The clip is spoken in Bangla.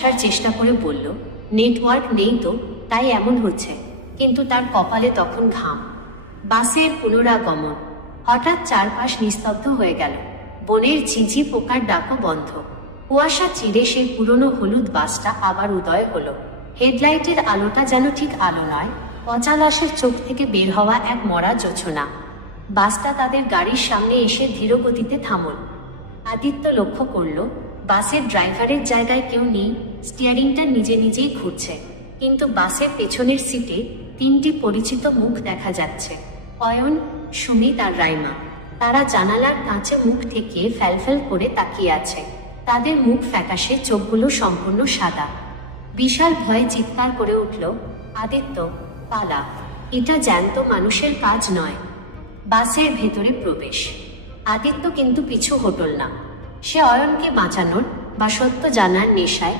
আসার চেষ্টা করে বলল, নেটওয়ার্ক নেই তো, তাই এমন হচ্ছে। কিন্তু তার কপালে তখন ঘাম। বাসের পুনরাগমন। হঠাৎ চারপাশ নিস্তব্ধ হয়ে গেল। বনের ঝিঝি পোকার ডাকও বন্ধ। কুয়াশা চিরে সেই পুরনো হলুদ বাসটা আবার উদয় হলো। হেডলাইটের আলোটা যেন ঠিক আলো নয়, পচা লাশের চোখ থেকে বের হওয়া এক মরা জোছনা। বাসটা তাদের গাড়ির সামনে এসে ধীরগতিতে থামল। আদিত্য লক্ষ্য করল, বাসের ড্রাইভারের জায়গায় কেউ নেই, স্টিয়ারিংটা নিজে নিজেই ঘুরছে। কিন্তু বাসের পেছনের সিটে তিনটি পরিচিত মুখ দেখা যাচ্ছে, অয়ন, সুমিত আর রাইমা। তারা জানালার কাছে মুখ ঠেকিয়ে ফ্যালফ্যাল করে তাকিয়ে আছে। তাদের মুখ ফ্যাকাশে, চোখগুলো সম্পূর্ণ সাদা। বিশাল ভয়ে চিৎকার করে উঠল, আদিত্য, পালা, এটা জ্যান্ত মানুষের কাজ নয়। বাসের ভেতরে প্রবেশ। আদিত্য কিন্তু পিছু হটল না। সে অয়নকে বাঁচানোর বা সত্য জানার নেশায়